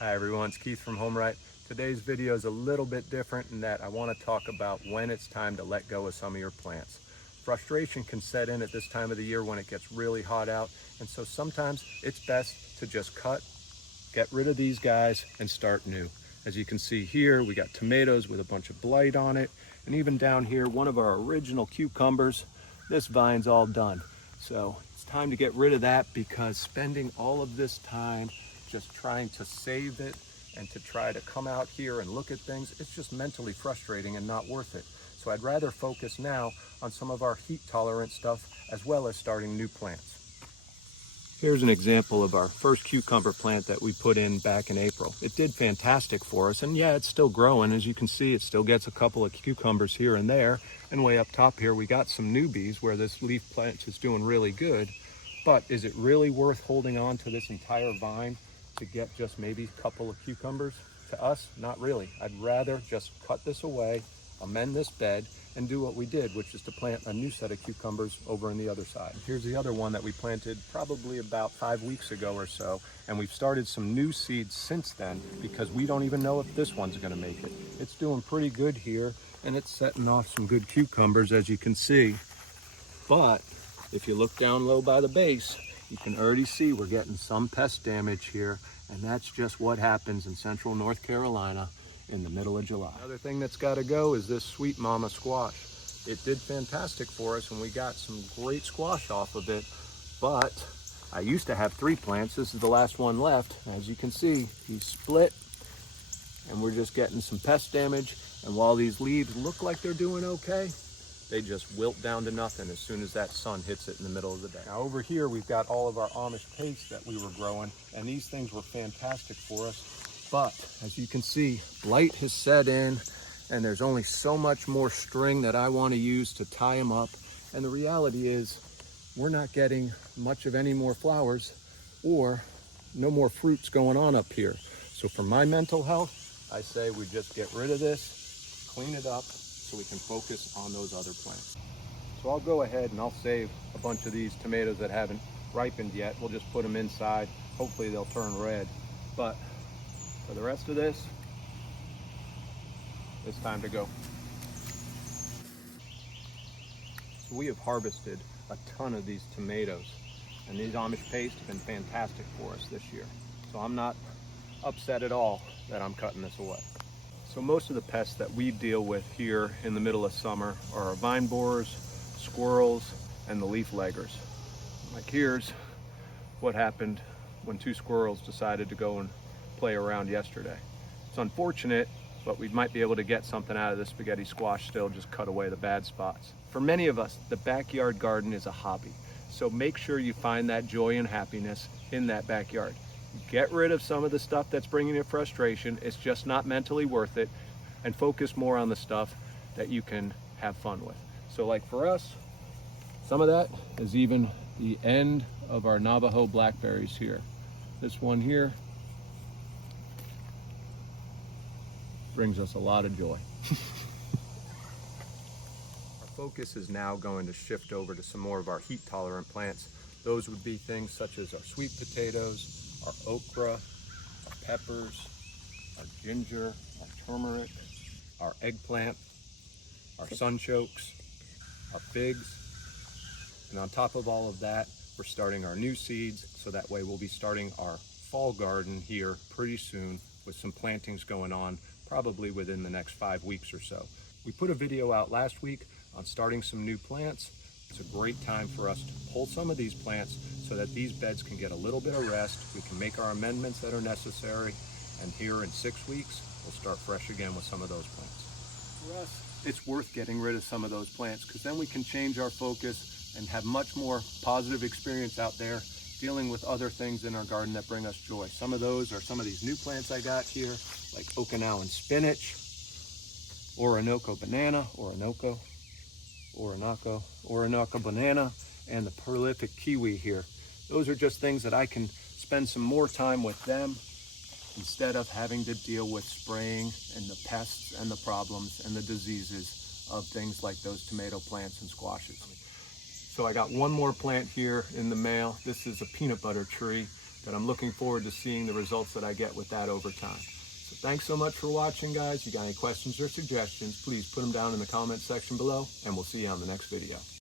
Hi everyone, it's Keith from HomeRight. Today's video is a little bit different in that I want to talk about when it's time to let go of some of your plants. Frustration can set in at this time of the year when it gets really hot out, and so sometimes it's best to just cut, get rid of these guys, and start new. As you can see here, we got tomatoes with a bunch of blight on it, and even down here, one of our original cucumbers, this vine's all done. So it's time to get rid of that because spending all of this time just trying to save it and to try to come out here and look at things, it's just mentally frustrating and not worth it. So I'd rather focus now on some of our heat tolerant stuff as well as starting new plants. Here's an example of our first cucumber plant that we put in back in April. It did fantastic for us, and yeah, it's still growing. As you can see, it still gets a couple of cucumbers here and there, and way up top here we got some newbies where this leaf plant is doing really good. But is it really worth holding on to this entire vine to get just maybe a couple of cucumbers? To us, not really. I'd rather just cut this away, amend this bed, and do what we did, which is to plant a new set of cucumbers over on the other side. Here's the other one that we planted probably about 5 weeks ago or so, and we've started some new seeds since then because we don't even know if this one's gonna make it. It's doing pretty good here, and it's setting off some good cucumbers, as you can see. But if you look down low by the base, you can already see we're getting some pest damage here, and that's just what happens in central North Carolina in the middle of July. Another thing that's got to go is this sweet mama squash. It did fantastic for us and we got some great squash off of it, but I used to have 3 plants. This is the last one left. As you can see, he's split and we're just getting some pest damage, and while these leaves look like they're doing okay, they just wilt down to nothing as soon as that sun hits it in the middle of the day. Now over here we've got all of our Amish paste that we were growing, and these things were fantastic for us. But as you can see, blight has set in and there's only so much more string that I want to use to tie them up. And the reality is we're not getting much of any more flowers or no more fruits going on up here. So for my mental health, I say we just get rid of this, clean it up so we can focus on those other plants. So I'll go ahead and I'll save a bunch of these tomatoes that haven't ripened yet. We'll just put them inside. Hopefully they'll turn red. But for the rest of this, it's time to go. So we have harvested a ton of these tomatoes, and these Amish paste have been fantastic for us this year. So I'm not upset at all that I'm cutting this away. So most of the pests that we deal with here in the middle of summer are our vine borers, squirrels, and the leaf leggers. Like here's what happened when 2 squirrels decided to go and play around yesterday. It's unfortunate, but we might be able to get something out of this spaghetti squash still, just cut away the bad spots. For many of us, the backyard garden is a hobby. So make sure you find that joy and happiness in that backyard. Get rid of some of the stuff that's bringing you frustration. It's just not mentally worth it, and focus more on the stuff that you can have fun with. So like for us, some of that is even the end of our Navajo blackberries here. This one here brings us a lot of joy. Our focus is now going to shift over to some more of our heat tolerant plants. Those would be things such as our sweet potatoes, our okra, our peppers, our ginger, our turmeric, our eggplant, our sunchokes, our figs. And on top of all of that, we're starting our new seeds, so that way we'll be starting our fall garden here pretty soon with some plantings going on probably within the next 5 weeks or so. We put a video out last week on starting some new plants. It's a great time for us to pull some of these plants so that these beds can get a little bit of rest. We can make our amendments that are necessary, and here in 6 weeks, we'll start fresh again with some of those plants. For us, it's worth getting rid of some of those plants because then we can change our focus and have much more positive experience out there dealing with other things in our garden that bring us joy. Some of those are some of these new plants I got here, like Okinawan spinach, Orinoco banana, Orinoco banana, and the prolific kiwi here. Those are just things that I can spend some more time with them instead of having to deal with spraying and the pests and the problems and the diseases of things like those tomato plants and squashes. So I got one more plant here in the mail. This is a peanut butter tree. that I'm looking forward to seeing the results that I get with that over time. So thanks so much for watching, guys. You got any questions or suggestions, please put them down in the comment section below, and we'll see you on the next video.